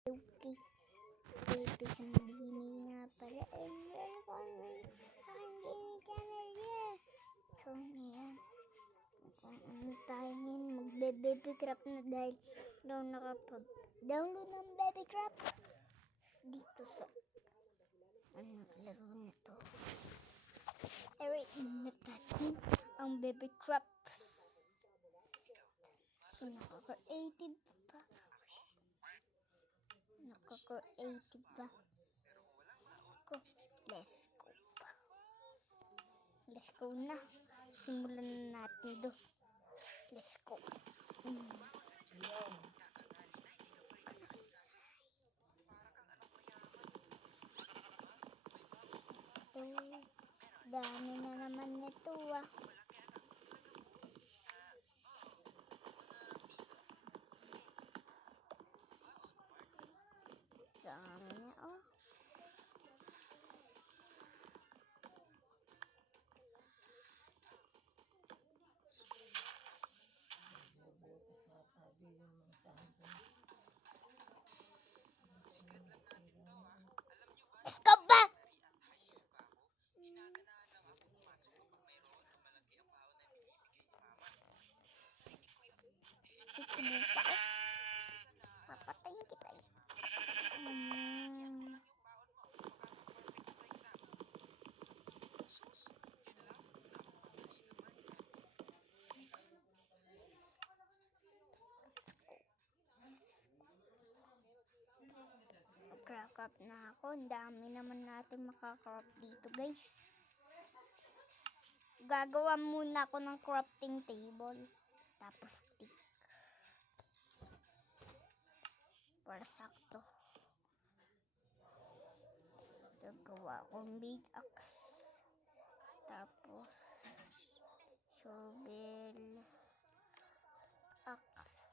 Okay, baby, sandali nga pala. So, ngayon, kung ano tayo ngayon, magbe-baby crap na dahil daw nakapag-download ng baby crap dito sa laro na to. I-rate natin ang baby crap. So, nakaka-creative pa. Nakaka-creative pa. Let's go pa. Let's go na. Simulan na natin do. Let's go. Dami na naman nito ah. Dami na oh. Let's go back! Ito mo pa eh. Papatayin kita eh. Crack na ako. Ang dami naman natin makakrop dito guys. Gagawa muna ako ng crafting table. Tapos stick. Para sakto. Gagawa akong big axe. Tapos shovel. Axe.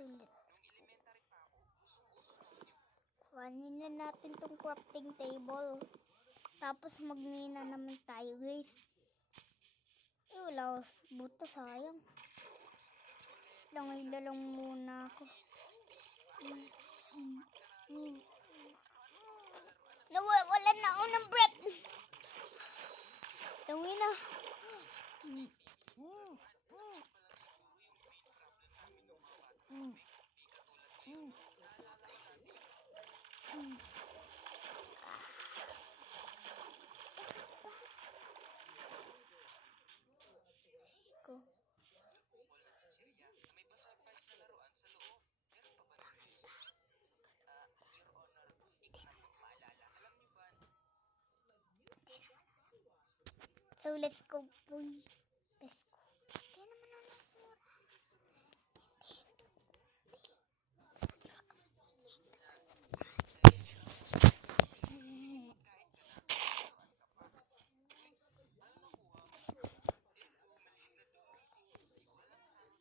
Sulit. Kuhanin na natin tong crafting table. Tapos magmina naman tayo guys. Wala buto, sayang. Langay lang muna ako. Nawawalan na ako ng breath. Langay na. So let's go boy. Let's go.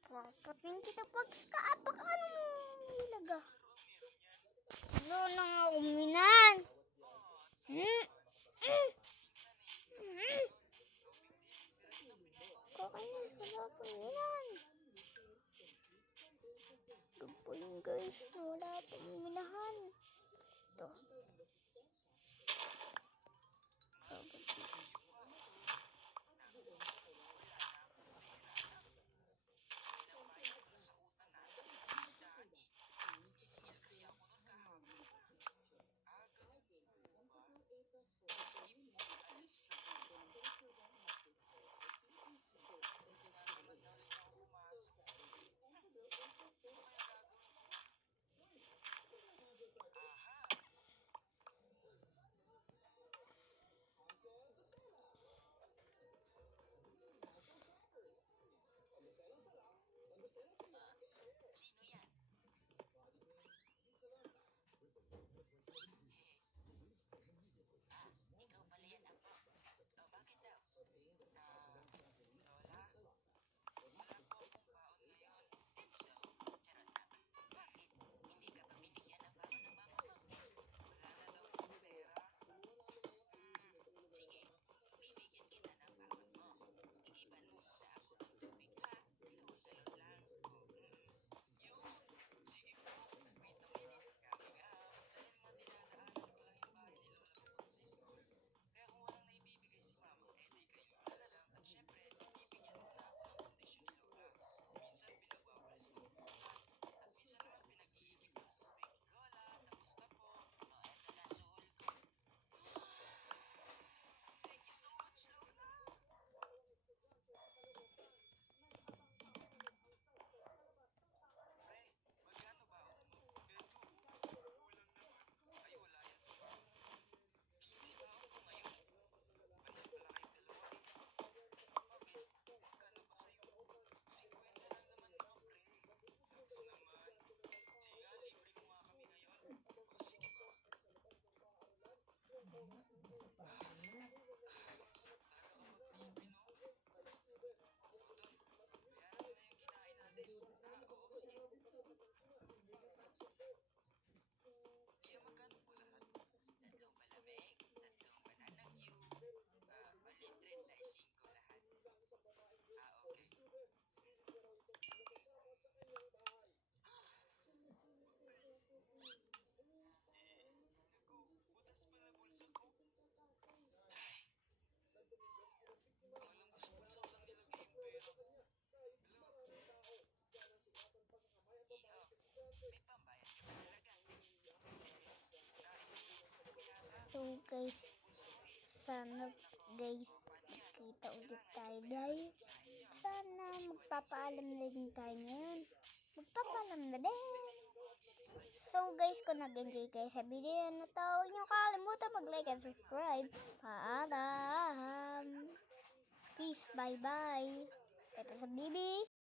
Papatin kita pagkaapak ilaga. Ano na nga uminan? Gapoy guys, wala pang uminahan. Ito. guys. Sana guys, magkita ulit tayo guys. Sana magpapaalam na din tayo ngayon. Magpapaalam na din. So guys, kung nag-enjoy kayo sa video na to, huwag niyo kalimutan mag-like and subscribe. Paalam. Peace, bye-bye. Ito sa Bibi.